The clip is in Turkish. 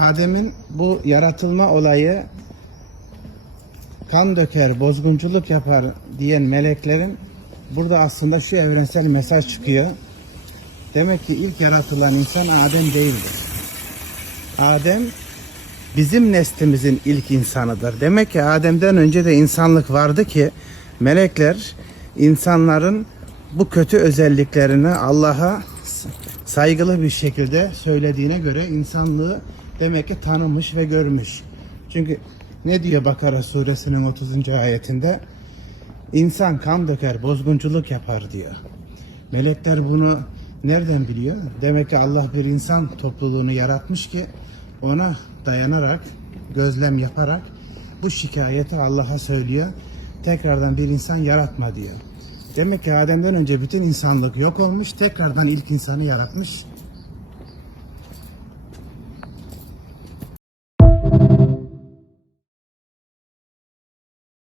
Adem'in bu yaratılma olayı kan döker, bozgunculuk yapar diyen meleklerin burada aslında şu evrensel mesaj çıkıyor. Demek ki ilk yaratılan insan Adem değildir. Adem bizim neslimizin ilk insanıdır. Demek ki Adem'den önce de insanlık vardı ki melekler insanların bu kötü özelliklerini Allah'a saygılı bir şekilde söylediğine göre insanlığı demek ki tanımış ve görmüş. Çünkü ne diyor Bakara suresinin 30. ayetinde? İnsan kan döker, bozgunculuk yapar diyor. Melekler bunu nereden biliyor? Demek ki Allah bir insan topluluğunu yaratmış ki ona dayanarak, gözlem yaparak bu şikayeti Allah'a söylüyor. Tekrardan bir insan yaratma diyor. Demek ki Adem'den önce bütün insanlık yok olmuş, tekrardan ilk insanı yaratmış.